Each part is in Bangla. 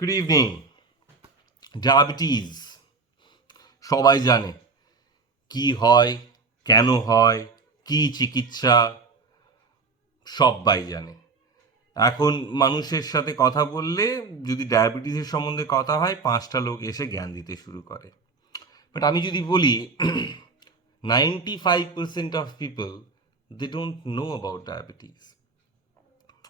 Good evening. ডায়াবেটিস সবাই জানে কি হয়, কেন হয়, কি চিকিৎসা, সবাই জানে। এখন মানুষের সাথে কথা বললে যদি ডায়াবেটিসের সম্বন্ধে কথা হয় 5টা লোক এসে জ্ঞান দিতে শুরু করে। বাট আমি যদি বলি 95% of people they don't know about diabetes.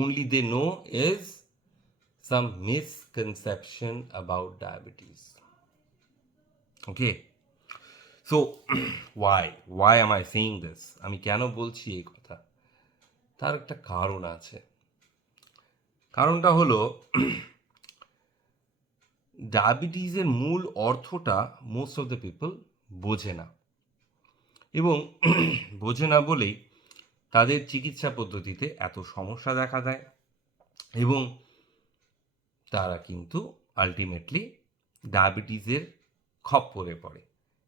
Only they know is some misconception about diabetes. Okay, so why am I saying this? আমি কেন বলছি এই কথা? তার একটা কারণ আছে। কারণটা হলো ডায়াবেটিসের মূল অর্থটা মোস্ট অফ দ্য পিপল বোঝে না, এবং বোঝে না বলেই তাদের চিকিৎসা পদ্ধতিতে এত সমস্যা দেখা দেয়, এবং তারা কিন্তু আলটিমেটলি ডায়াবেটিসের খপ্পরে পড়ে,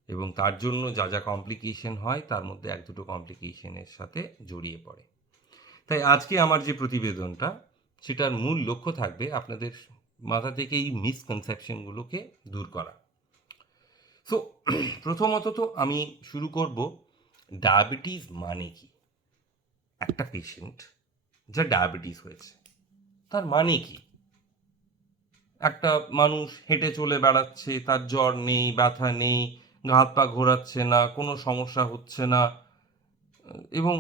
এবং তার জন্য যা যা কমপ্লিকেশন হয় তার মধ্যে 1-2 কমপ্লিকেশনের সাথে জড়িয়ে পড়ে। তাই আজকে আমার যে প্রতিবেদনটা, সেটার মূল লক্ষ্য থাকবে আপনাদের মাথা থেকে এই মিসকনসেপশনগুলোকে দূর করা। সো প্রথমত তো আমি শুরু করব, ডায়াবেটিস মানে কি। একটা পেশেন্ট যার ডায়াবেটিস হয়েছে তার মানে কি? একটা মানুষ হেঁটে চলে বেড়াচ্ছে, তার জ্বর নেই, ব্যথা নেই, গা হাত পা ঘোরাচ্ছে না, কোনো সমস্যা হচ্ছে না, এবং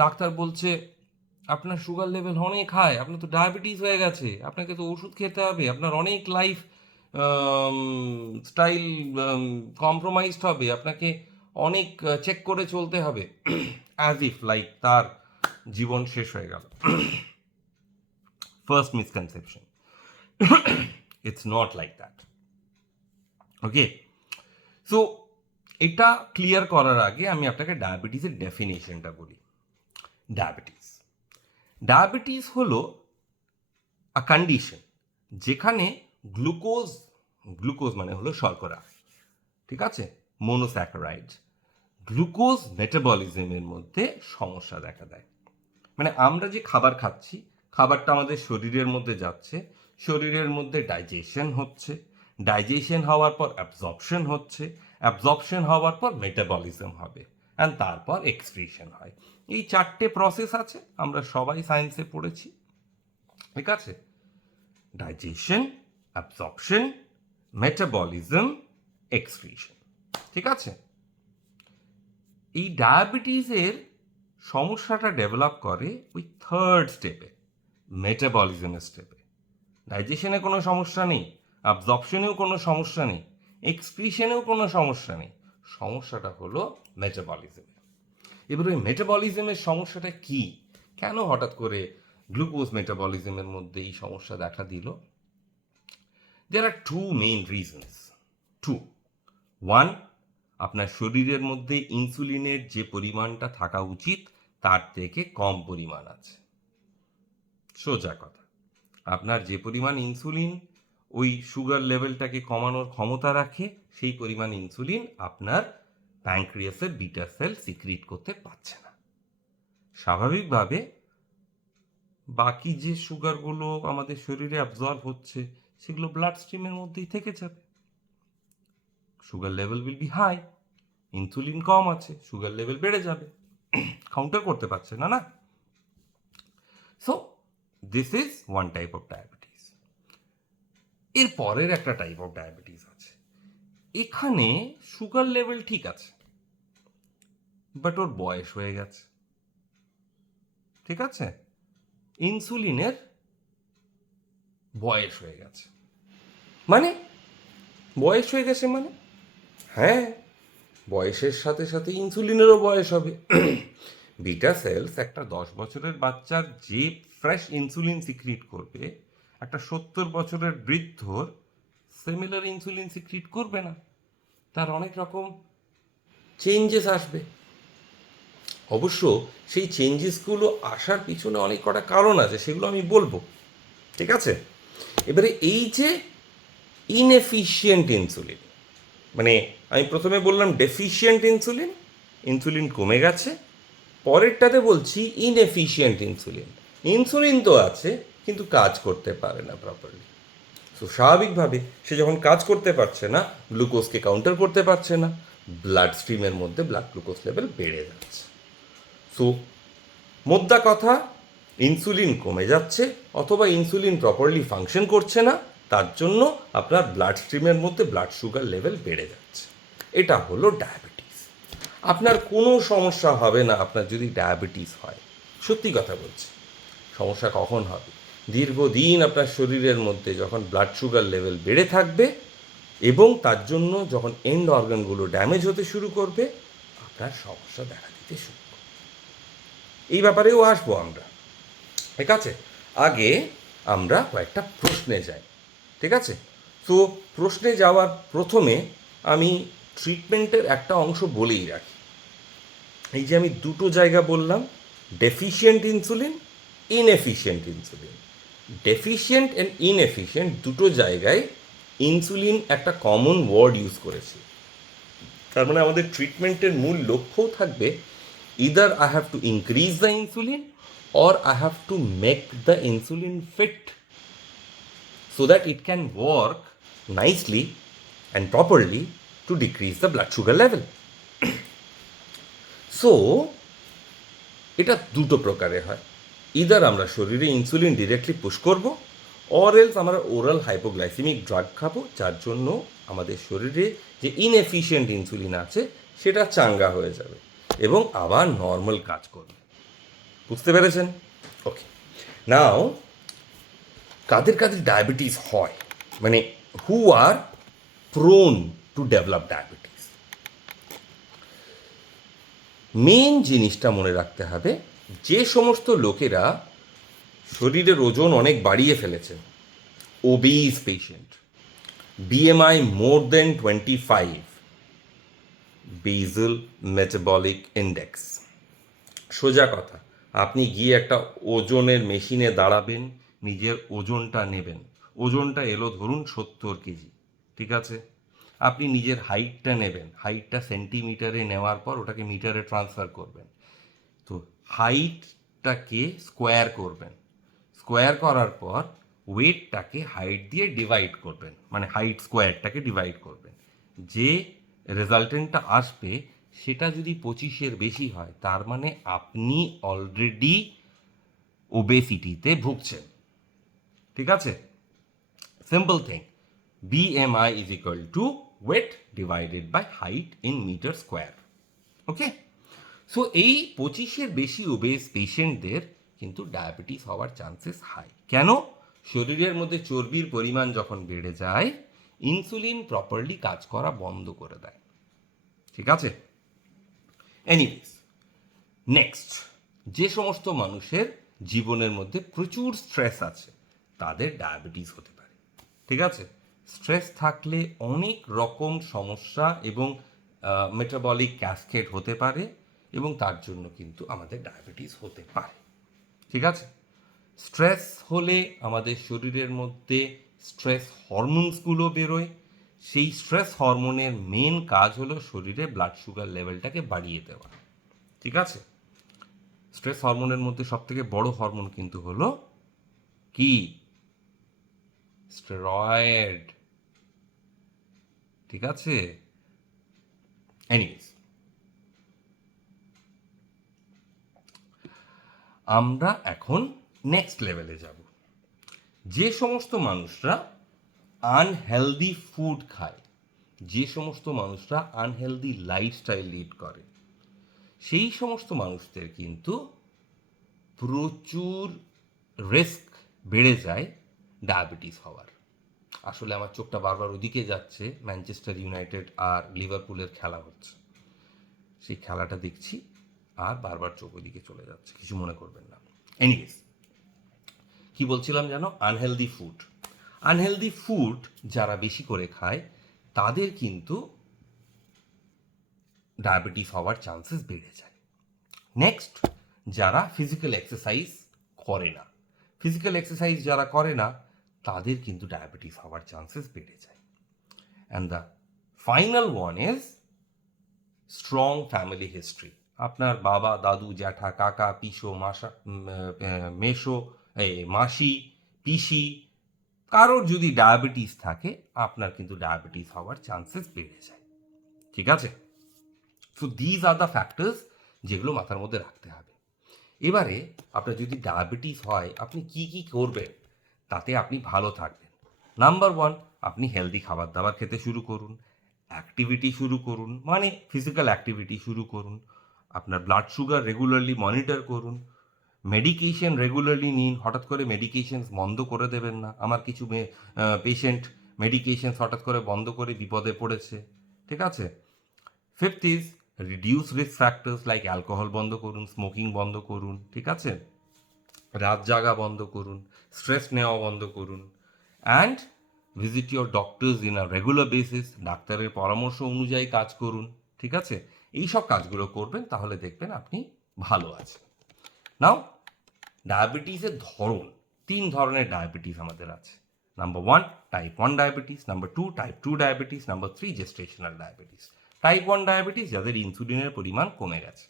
ডাক্তার বলছে আপনার সুগার লেভেল অনেক হাই, আপনার তো ডায়াবেটিস হয়ে গেছে, আপনাকে তো ওষুধ খেতে হবে, আপনার অনেক লাইফ স্টাইল কম্প্রোমাইজড হবে, আপনাকে অনেক চেক করে চলতে হবে, অ্যাজ ইফ লাইক তার জীবন শেষ হয়ে গেল। First misconception, it's not like that. Okay, so এটা ক্লিয়ার করার আগে আমি আপনাকে ডায়াবেটিসের ডেফিনেশনটা বলি। ডায়াবেটিস হলো আ কন্ডিশন যেখানে গ্লুকোজ মানে হলো শর্করা, ঠিক আছে, মোনোস্যাকারাইড, গ্লুকোজ মেটাবলিজমের মধ্যে সমস্যা দেখা দেয়। মানে আমরা যে খাবার খাচ্ছি, খাবারটা আমাদের শরীরের মধ্যে যাচ্ছে, শরীরের মধ্যে ডাইজেশন হচ্ছে, ডাইজেশন হওয়ার পর অ্যাবজর্পশন হচ্ছে, অ্যাবজর্পশন হওয়ার পর মেটাবলিজম হবে, অ্যান্ড তারপর এক্সক্রিশন হয়। এই 4টে প্রসেস আছে, আমরা সবাই সায়েন্সে পড়েছি, ঠিক আছে? ডাইজেশন, অ্যাবজর্পশন, মেটাবলিজম, এক্সক্রিশন, ঠিক আছে? এই ডায়াবেটিসের সমস্যাটা ডেভেলপ করে ওই থার্ড স্টেপে, মেটাবলিজমের স্টেপে। ডাইজেশনে কোনো সমস্যা নেই, অ্যাবজর্পশনেও কোনো সমস্যা নেই, এক্সক্রিশনেও কোনো সমস্যা নেই, সমস্যাটা হলো মেটাবলিজমে। এবার ওই মেটাবলিজমের সমস্যাটা কি, কেন হঠাৎ করে গ্লুকোজ মেটাবলিজমের মধ্যে এই সমস্যা দেখা দিল? দেয়ার আর 2 মেইন রিজনস। 2, 1, আপনার শরীরের মধ্যে ইনসুলিনের যে পরিমাণটা থাকা উচিত তার থেকে কম পরিমাণ আছে। সোজা কথা, আপনার যে পরিমাণ ইনসুলিন ওই সুগার লেভেলটাকে কমানোর ক্ষমতা রাখে, সেই পরিমাণ ইনসুলিন আপনার প্যানক্রিয়াসের বিটা সেল সিক্রিট করতে পারছে না। স্বাভাবিকভাবে বাকি যে সুগারগুলো আমাদের শরীরে অ্যাবজর্ব হচ্ছে সেগুলো ব্লাড স্ট্রিমের মধ্যেই থেকে যাবে। Sugar level will be high, insulin কম আছে, সুগার লেভেল বেড়ে যাবে, কাউন্টার করতে পারছে না। So this is one type of diabetes. এর পরের একটা টাইপ অফ ডায়াবেটিস আছে, এখানে সুগার লেভেল ঠিক আছে, বাট ওর বয়স হয়ে গেছে, ঠিক আছে, ইনসুলিনের বয়স হয়ে গেছে। মানে বয়স হয়ে গেছে মানে, হ্যাঁ, বয়সের সাথে সাথে ইনসুলিনেরও বয়স হবে। বিটা সেলস একটা 10 বছরের বাচ্চার যে ফ্রেশ ইনসুলিন সিক্রিট করবে, একটা 70 বছরের বৃদ্ধর সিমিলার ইনসুলিন সিক্রিট করবে না, তার অনেক রকম চেঞ্জেস আসবে। অবশ্য সেই চেঞ্জেসগুলো আসার পিছনে অনেক কটা কারণ আছে, সেগুলো আমি বলবো, ঠিক আছে? এবারে এই যে ইনএফিশিয়েন্ট ইনসুলিন, মানে আমি প্রথমে বললাম ডেফিশিয়েন্ট ইনসুলিন, ইনসুলিন কমে গেছে, পরেরটাতে বলছি ইনএফিশিয়েন্ট ইনসুলিন, ইনসুলিন তো আছে কিন্তু কাজ করতে পারে না প্রপারলি। সো স্বাভাবিকভাবে সে যখন কাজ করতে পারছে না, গ্লুকোজকে কাউন্টার করতে পারছে না, ব্লাড স্ট্রিমের মধ্যে ব্লাড গ্লুকোজ লেভেল বেড়ে যাচ্ছে। সো মোদ্দা কথা, ইনসুলিন কমে যাচ্ছে অথবা ইনসুলিন প্রপারলি ফাংশন করছে না, তার জন্য আপনার ব্লাড স্ট্রিমের মধ্যে ব্লাড সুগার লেভেল বেড়ে যাচ্ছে। এটা হলো ডায়াবেটিস। আপনার কোনো সমস্যা হবে না আপনার যদি ডায়াবেটিস হয়, সত্যি কথা বলছি। সমস্যা কখন হবে? দীর্ঘদিন আপনার শরীরের মধ্যে যখন ব্লাড সুগার লেভেল বেড়ে থাকবে এবং তার জন্য যখন এন্ড অর্গানগুলো ড্যামেজ হতে শুরু করবে, আপনার সমস্যা দেখা দিতে শুরু করবে। এই ব্যাপারেও আসবো আমরা, ঠিক আছে? আগে আমরা কয়েকটা প্রশ্নে যাই, ঠিক আছে? তো প্রশ্নে যাওয়ার প্রথমে আমি ট্রিটমেন্টের একটা অংশ বলেই রাখি। এই যে আমি দুটো জায়গা বললাম, deficient insulin, inefficient insulin. Deficient and inefficient দুটো জায়গায় ইনসুলিন একটা কমন ওয়ার্ড ইউজ করেছে। তার মানে আমাদের ট্রিটমেন্টের মূল লক্ষ্যও থাকবে either I have to increase the insulin or I have to make the insulin fit so that it can work nicely and properly to decrease the blood sugar level. So এটা দুটো প্রকারে হয়, ইদার আমরা শরীরে ইনসুলিন ডিরেক্টলি পুশ করব, অর এলস আমরা ওরাল হাইপোগ্লাইসেমিক ড্রাগ খাবো, যার জন্য আমাদের শরীরে যে ইনএফিশিয়েন্ট ইনসুলিন আছে সেটা চাঙ্গা হয়ে যাবে এবং আবার নর্মাল কাজ করবে। বুঝতে পেরেছেন? ওকে, নাও কাদের কাদের ডায়াবেটিস হয়, মানে who are prone to develop diabetes. Main জিনিসটা মনে রাখতে হবে, যে সমস্ত লোকেরা শরীরের ওজন অনেক বাড়িয়ে ফেলেছে, ওবিস পেশেন্ট, বিএমআই মোর দেন 25, বেজল মেটাবলিক ইন্ডেক্স। সোজা কথা, আপনি গিয়ে একটা ওজনের মেশিনে দাঁড়াবেন, নিজের ওজনটা নেবেন, ওজনটা এলো ধরুন 70 কেজি, ঠিক আছে? আপনি নিজের হাইটটা নেবেন, হাইটটা সেন্টিমিটারে নেওয়ার পর ওটাকে মিটারে ট্রান্সফার করবেন। তো হাইটটাকে স্কোয়ার করবেন, স্কোয়ার করার পর ওয়েটটাকে হাইট দিয়ে ডিভাইড করবেন, মানে হাইট স্কোয়ারটাকে ডিভাইড করবেন। যে রেজাল্টেন্টটা আসবে সেটা যদি 25-এর বেশি হয়, তার মানে আপনি অলরেডি ওবেসিটিতে ভুগছেন, ঠিক আছে? Simple thing, BMI is equal to weight divided by height in meter square. Okay, so এই 25-এর বেশি ওবেস পেশেন্টদের কিন্তু ডায়াবেটিস হওয়ার চান্সেস হাই। কেন? শরীরের মধ্যে চর্বির পরিমাণ যখন বেড়ে যায়, ইনসুলিন প্রপারলি কাজ করা বন্ধ করে দেয়, ঠিক আছে? এনিওয়েজ, নেক্সট, যে সমস্ত মানুষের জীবনের মধ্যে প্রচুর স্ট্রেস আছে তাদের ডায়াবেটিস হতে পারে, ঠিক আছে? স্ট্রেস থাকলে অনেক রকম সমস্যা এবং মেটাবলিক ক্যাসকেড হতে পারে এবং তার জন্য কিন্তু আমাদের ডায়াবেটিস হতে পারে, ঠিক আছে? স্ট্রেস হলে আমাদের শরীরের মধ্যে স্ট্রেস হরমোনসগুলো বেরোয়, সেই স্ট্রেস হরমোনের মেন কাজ হলো শরীরে ব্লাড সুগার লেভেলটাকে বাড়িয়ে দেওয়া, ঠিক আছে? স্ট্রেস হরমোনের মধ্যে সবথেকে বড় হরমোন কিন্তু হলো কি? স্টেরয়েড, ঠিক আছে? এনিওয়েজ, আমরা এখন নেক্সট লেভেলে যাব। যে সমস্ত মানুষরা আনহেলদি ফুড খায়, যে সমস্ত মানুষরা আনহেলদি লাইফস্টাইল লিড করে, সেই সমস্ত মানুষদের কিন্তু প্রচুর রিস্ক বেড়ে যায় ডায়াবেটিস হওয়ার। আসলে আমার চোখটা বারবার ওদিকে যাচ্ছে, ম্যানচেস্টার ইউনাইটেড আর লিভারপুলের খেলা হচ্ছে, সেই খেলাটা দেখছি আর বারবার চোখ ওদিকে চলে যাচ্ছে, কিছু মনে করবেন না। এনিওয়েজ, কি বলছিলাম জানো? Unhealthy food. আনহেলদি ফুড যারা বেশি করে খায় তাদের কিন্তু ডায়াবেটিস হওয়ার চান্সেস বেড়ে যায়। নেক্সট, যারা ফিজিক্যাল এক্সারসাইজ করে না, ফিজিক্যাল এক্সারসাইজ যারা করে না তাদের কিন্তু ডায়াবেটিস হওয়ার চান্সেস বেড়ে যায়। And the final one is strong family history. আপনার বাবা, দাদু, জ্যাঠা, কাকা, পিসো, মাসা, মেসো, মাসি, পিসি, কারোর যদি ডায়াবেটিস থাকে আপনার কিন্তু ডায়াবেটিস হওয়ার চান্সেস বেড়ে যায়। ঠিক আছে? So these are the factors যেগুলো মাথার মধ্যে রাখতে হবে। এবারে আপনার যদি ডায়াবেটিস হয় আপনি কি কি করবেন তাতে আপনি ভালো থাকবেন? নাম্বার ওয়ান, আপনি হেলদি খাবার দাবার খেতে শুরু করুন, অ্যাক্টিভিটি শুরু করুন, মানে ফিজিক্যাল অ্যাক্টিভিটি শুরু করুন, আপনার ব্লাড সুগার রেগুলারলি মনিটর করুন, মেডিকেশন রেগুলারলি নিন, হঠাৎ করে মেডিকেশনস বন্ধ করে দেবেন না। আমার কিছু পেশেন্ট মেডিকেশনস হঠাৎ করে বন্ধ করে বিপদে পড়েছে। ঠিক আছে? Fifth is reduce risk factors like alcohol বন্ধ করুন, স্মোকিং বন্ধ করুন। ঠিক আছে? রাত জাগা বন্ধ করুন, স্ট্রেস নেওয়া বন্ধ করুন, and visit your doctors in a regular basis, ডাক্তারের পরামর্শ অনুযায়ী কাজ করুন। ঠিক আছে? এই সব কাজগুলো করবেন, তাহলে দেখবেন আপনি ভালো আছেন। নাও, ডায়াবেটিসের ধরন, 3 ধরনের ডায়াবেটিস আমাদের আছে। Number one, type 1 diabetes, number two, type 2 diabetes, number three, gestational diabetes. Type 1 diabetes যাদের ইনসুলিনের পরিমাণ কমে গেছে,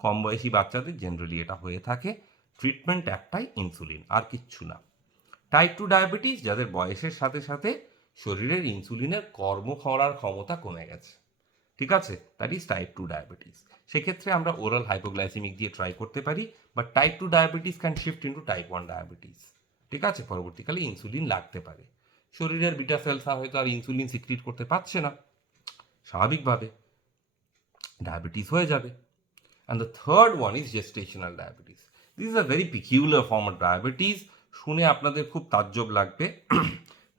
কম বয়সী বাচ্চাদের জেনারেলি এটা হয়ে থাকে। ট্রিটমেন্ট একটাই, ইনসুলিন, আর কিচ্ছু না। টাইপ 2 ডায়াবেটিস যাদের বয়সের সাথে সাথে শরীরের ইনসুলিনের কর্ম করার ক্ষমতা কমে গেছে। ঠিক আছে? That is type 2 diabetes. সেক্ষেত্রে আমরা ওরাল হাইপোগ্লাইসেমিক দিয়ে ট্রাই করতে পারি, but type 2 diabetes can shift into type 1 diabetes. ঠিক আছে? পরবর্তীকালে ইনসুলিন লাগতে পারে। শরীরের বিটা সেলস হয়তো আর ইনসুলিন সিক্রিট করতে পারছে না, স্বাভাবিকভাবে ডায়াবেটিস হয়ে যাবে। And the third one is gestational diabetes. This is a very peculiar form of diabetes. শুনে আপনাদের খুব তাজ্জব লাগবে।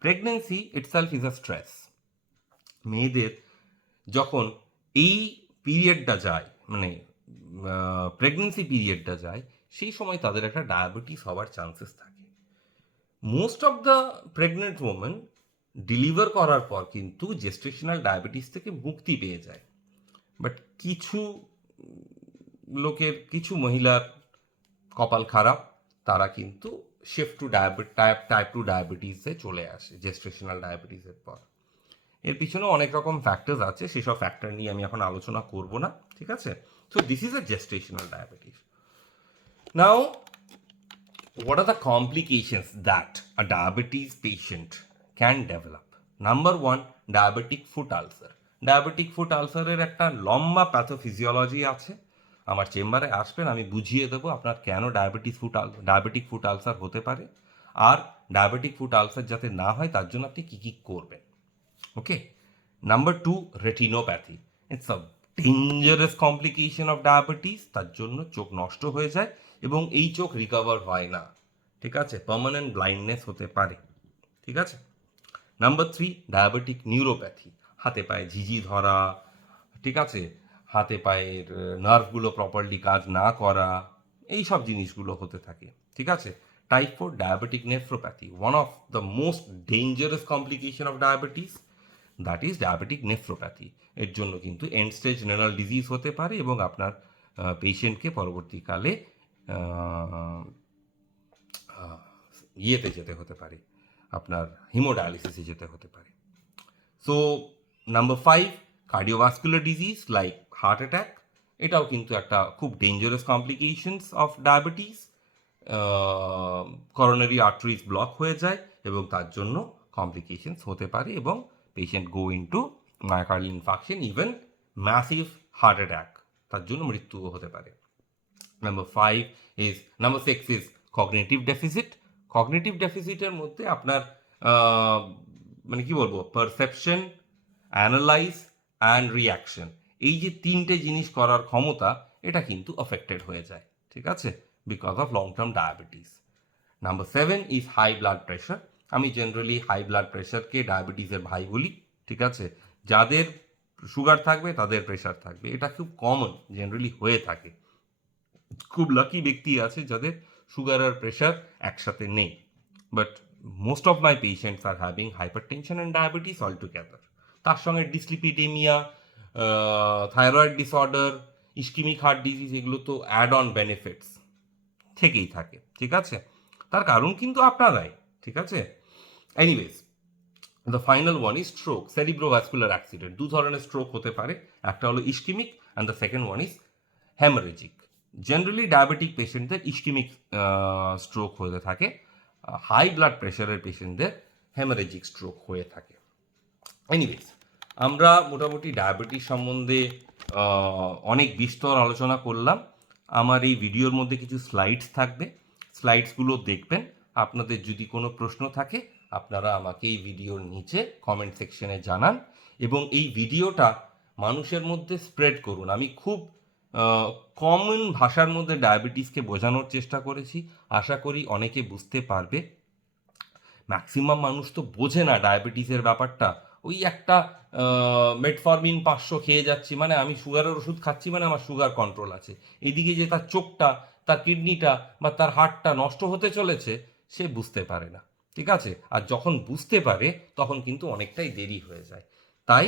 Pregnancy itself is a stress. মেয়েদের যখন এই পিরিয়ডটা যায়, মানে প্রেগনেন্সি পিরিয়ডটা যায়, সেই সময় তাদের একটা ডায়াবেটিস হওয়ার চান্সেস থাকে। Most of the pregnant women deliver করার পর কিন্তু জেস্টেশনাল ডায়াবেটিস থেকে মুক্তি পেয়ে যায়, বাট কিছু লোকের, কিছু মহিলার কপাল খারাপ, তারা কিন্তু শিফট টু টাইপ 2 ডায়াবেটিসে চলে আসে জেস্টেশনাল ডায়াবেটিসের পর। এর পিছনে অনেক রকম ফ্যাক্টরস আছে, সেসব ফ্যাক্টর নিয়ে আমি এখন আলোচনা করব না। ঠিক আছে? So this is a gestational diabetes. Now, what are the complications that a diabetes patient can develop? Number one, diabetic foot ulcer. Diabetic foot আলসারের একটা লম্বা প্যাথোফিজিওলজি আছে। আমার চেম্বারে আসবেন, আমি বুঝিয়ে দেবো আপনার কেন ডায়াবেটিক ফুট আলসার হতে পারে, আর ডায়াবেটিক ফুট আলসার যাতে না হয় তার জন্য আপনি কী কী করবেন। Okay? Number two, retinopathy. It's a dangerous complication of diabetes. তার জন্য চোখ নষ্ট হয়ে যায় এবং এই চোখ রিকভার হয় না। ঠিক আছে? পার্মানেন্ট ব্লাইন্ডনেস হতে পারে। ঠিক আছে? Number three, diabetic neuropathy. হাতে পায়ে ঝিঝি ধরা, ঠিক আছে, হাতে পায়ের নার্ভগুলো প্রপারলি কাজ না করা, এই সব জিনিসগুলো হতে থাকে। ঠিক আছে? Type 4 diabetic nephropathy, one of the most dangerous complication of diabetes, that is diabetic nephropathy. এর জন্য কিন্তু এন্ড স্টেজ রেনাল ডিজিজ হতে পারে এবং আপনার পেশেন্টকে পরবর্তীকালে ইয়েতে যেতে হতে পারে, আপনার হিমোডায়ালিসিসে যেতে হতে পারে। So number five, cardiovascular disease like heart attack. এটাও কিন্তু একটা খুব dangerous complications of diabetes. Coronary arteries block হয়ে যায় এবং তার জন্য কমপ্লিকেশনস হতে পারে এবং patient go into myocardial infarction, even massive heart attack, তার জন্য মৃত্যুও হতে পারে। Number six is cognitive deficit. Cognitive ডেফিসিটের মধ্যে আপনার মানে কি বলবো, পারসেপশন, অ্যানালাইজ অ্যান্ড রিয়াকশন, এই যে তিনটে জিনিস করার ক্ষমতা, এটা কিন্তু অ্যাফেক্টেড হয়ে যায়। ঠিক আছে? Because of long term diabetes. Number seven is high blood pressure. আমি জেনারেলি হাই ব্লাড প্রেশারকে ডায়াবেটিসের ভাই বলি। ঠিক আছে? যাদের সুগার থাকবে তাদের প্রেশার থাকবে, এটা খুব কমন জেনারেলি হয়ে থাকে। খুব লাকি ব্যক্তি আছে যাদের সুগার আর প্রেশার একসাথে নেই, but most of my patients are having hypertension and diabetes all together. তার সঙ্গে dyslipidemia, thyroid disorder, ischemic heart disease, এগুলো তো অ্যাড অন বেনিফিটস থেকেই থাকে। ঠিক আছে? তার কারণ কিন্তু আপনারাই। ঠিক আছে? Anyways, the final one is stroke, cerebrovascular accident. দু ধরনের স্ট্রোক হতে পারে, একটা হলো ischaemic and the second one is haemorrhagic. Generally diabetic পেশেন্টদের ইস্কিমিক স্ট্রোক হতে থাকে, হাই ব্লাড প্রেশারের পেশেন্টদের হেমারেজিক স্ট্রোক হয়ে থাকে। এনিওয়েজ, আমরা মোটামুটি ডায়াবেটিস সম্বন্ধে অনেক বিস্তর আলোচনা করলাম। আমার এই ভিডিওর মধ্যে কিছু স্লাইডস থাকবে, স্লাইডসগুলো দেখবেন। আপনাদের যদি কোনো প্রশ্ন থাকে আপনারা আমাকে এই ভিডিওর নিচে কমেন্ট সেকশনে জানান, এবং এই ভিডিওটা মানুষের মধ্যে স্প্রেড করুন। আমি খুব কমন ভাষার মধ্যে ডায়াবেটিসকে বোঝানোর চেষ্টা করেছি, আশা করি অনেকে বুঝতে পারবে। ম্যাক্সিমাম মানুষ তো বোঝে না ডায়াবেটিসের ব্যাপারটা, ওই একটা মেটফরমিন 500 খেয়ে যাচ্ছি মানে আমি সুগারের ওষুধ খাচ্ছি মানে আমার সুগার কন্ট্রোল আছে, এদিকে যে তার চোখটা, তার কিডনিটা বা তার হার্টটা নষ্ট হতে চলেছে সে বুঝতে পারে না। ঠিক আছে, আর যখন বুঝতে পারে তখন কিন্তু অনেকটাই দেরি হয়ে যায়। তাই